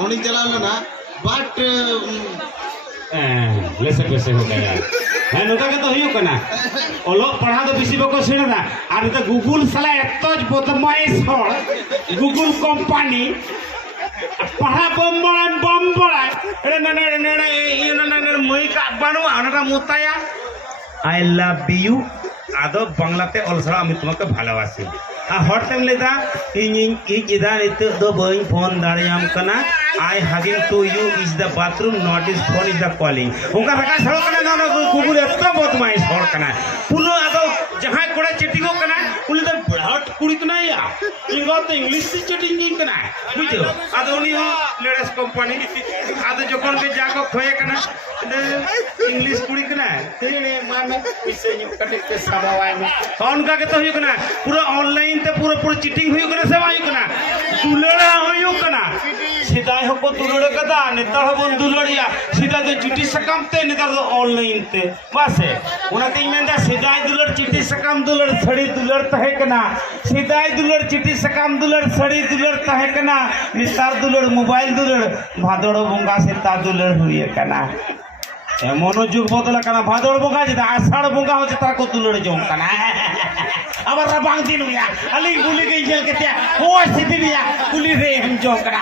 उन्हीं चला लेना बट लेसे पैसे हो गया है नोका के तो हियो कना ओलो पढ़ा तो बेसी बको सेना आर तो गूगल साला एतज बदमाइश हड़ गूगल कंपनी पढ़ा बम बड़ा एरे नने ये नने मई का बानो आनाटा मुताया आई लव यू आदो बांग्लाते अलसरा আমি তোমাকে ভালোবাসি আর হরতেম লেদা ইদা নিতে দো বই ফোন দাঁড়িয়াম কানা I hugging to you is the bathroom not is phone is the calling उनका रखा सड़ कना ना गूगल एतो बदमाइश हड़ कना पुलो आदो जहां कोड़ा चीटिंग कना पुलो तो बड़हट कुड़ी कना या इगो तो इंग्लिश से चीटिंग कना बुझो आदो उनी हो लेडस कंपनी आदो जखन के जाको खोए कना इंग्लिश कुड़ी कना तेरे माने पीछे नी कटे के सबावाय में कौन का के तो हुई कना पूरा ऑनलाइन ते पूरा चीटिंग हुई कना सब आयु कना दुलड़ा हुई कना सीधा हको दुलड़ कदा नेतार हबन दुलड़िया सीधा तो चिट्ठी सकाम ते नेतार तो ऑनलाइन ते बस है उनाते मेंदा सीधा दुलड़ चिट्ठी सकाम दुलड़ छड़ी दुलड़ तहे कना सीधा दुलड़ चिट्ठी सकाम दुलड़ छड़ी दुलड़ तहे कना नेतार दुलड़ मोबाइल दुलड़ भादड़ बंगा से ता दुलड़ हुई कना মনোযোগ বদলা কানা ভাদর বঙ্গা যেটা আষাঢ় বঙ্গা হচ্ছে তার কত লড়ে জম কানা আবার রাবাং দিন মিয়া আলি গুলি গই জেল কেতে ও সিটি মিয়া গুলি রে हम জম কানা